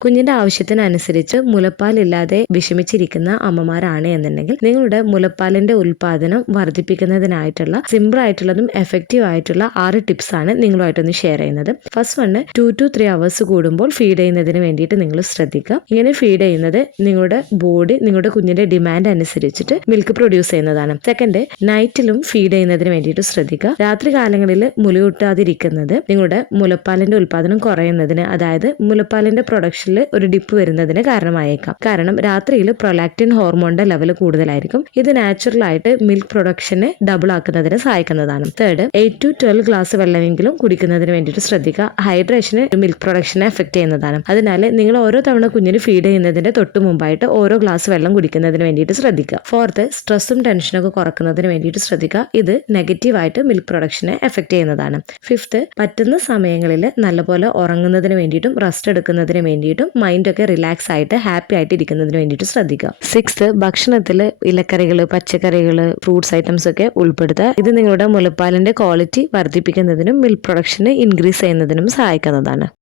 കുഞ്ഞിന്റെ ആവശ്യത്തിനനുസരിച്ച് മുലപ്പാലില്ലാതെ വിഷമിച്ചിരിക്കുന്ന അമ്മമാരാണ് എന്നുണ്ടെങ്കിൽ നിങ്ങളുടെ മുലപ്പാലിന്റെ ഉൽപാദനം വർദ്ധിപ്പിക്കുന്നതിനായിട്ടുള്ള സിമ്പിൾ ആയിട്ടുള്ളതും എഫക്റ്റീവ് ആയിട്ടുള്ള ആറ് ടിപ്സ് ആണ് നിങ്ങളുമായിട്ടൊന്ന് ഷെയർ ചെയ്യുന്നത്. First one two two three hours കൂടുമ്പോൾ ഫീഡ് ചെയ്യുന്നതിന് വേണ്ടിയിട്ട് നിങ്ങൾ ശ്രദ്ധിക്കുക. ഇങ്ങനെ ഫീഡ് ചെയ്യുന്നത് നിങ്ങളുടെ ബോഡി നിങ്ങളുടെ കുഞ്ഞിന്റെ ഡിമാൻഡ് അനുസരിച്ചിട്ട് മിൽക്ക് പ്രൊഡ്യൂസ് ചെയ്യുന്നതാണ്. സെക്കൻഡ് നൈറ്റിലും ഫീഡ് ചെയ്യുന്നതിന് വേണ്ടിയിട്ട് ശ്രദ്ധിക്കുക. രാത്രി കാലങ്ങളിൽ മുലയൂട്ടാതിരിക്കുന്നത് നിങ്ങളുടെ മുലപ്പാലിന്റെ ഉൽപാദനം കുറയുന്നതിന് അതായത് മുലപ്പാലിന്റെ പ്രൊഡക്ഷനിൽ ഒരു ഡിപ്പ് വരുന്നതിന് കാരണമായേക്കാം. കാരണം രാത്രിയിൽ പ്രൊലാക്റ്റിൻ ഹോർമോണിന്റെ ലെവൽ കൂടുതലായിരിക്കും. ഇത് നാച്ചുറൽ ആയിട്ട് മിൽക്ക് പ്രൊഡക്ഷനെ ഡബിൾ ആക്കുന്നതിന് സഹായിക്കുന്നതാണ്. Third eight to twelve glass വെള്ളമെങ്കിലും കുടിക്കുന്നതിന് വേണ്ടിയിട്ട് ശ്രദ്ധിക്കുക. ഹൈഡ്രേഷന് മിൽക്ക് പ്രൊഡക്ഷനെ എഫക്ട് ചെയ്യുന്നതാണ്. അതിനാൽ നിങ്ങൾ ഓരോ തവണ കുഞ്ഞിന് ഫീഡ് ചെയ്യുന്നതിന്റെ തൊട്ട് മുമ്പായിട്ട് ഓരോ ഗ്ലാസ് വെള്ളം കുടിക്കുന്നതിന് വേണ്ടിയിട്ട് ശ്രദ്ധിക്കുക. ഫോർത്ത് സ്ട്രെസ്സും ടെൻഷനൊക്കെ കുറക്കുന്നതിന് വേണ്ടിയിട്ട് ശ്രദ്ധിക്കുക. ഇത് നെഗറ്റീവായിട്ട് മിൽക്ക് പ്രൊഡക്ഷനെ എഫക്ട് ചെയ്യുന്നതാണ്. ഫിഫ്ത്ത് പറ്റുന്ന സമയങ്ങളിൽ നല്ലപോലെ ഉറങ്ങുന്നതിന് വേണ്ടിയിട്ടും റെസ്റ്റ് എടുക്കുന്നതിന് വേണ്ടിയിട്ടും മൈൻഡൊക്കെ റിലാക്സ് ആയിട്ട് ഹാപ്പി ആയിട്ട് ഇരിക്കുന്നതിന് വേണ്ടിയിട്ട് ശ്രദ്ധിക്കുക. സിക്സ്ത് ഭക്ഷണത്തിൽ ഇലക്കറികൾ പച്ചക്കറികൾ ഫ്രൂട്ട്സ് ഐറ്റംസ് ഒക്കെ ഉൾപ്പെടുത്തുക ഇത് നിങ്ങളുടെ മുലപ്പാലിന്റെ ക്വാളിറ്റി വർദ്ധിപ്പിക്കുന്നതിനും മിൽക്ക് പ്രൊഡക്ഷന് ഇൻക്രീസ് ചെയ്യുന്നതിനും സഹായിക്കുന്നതാണ്.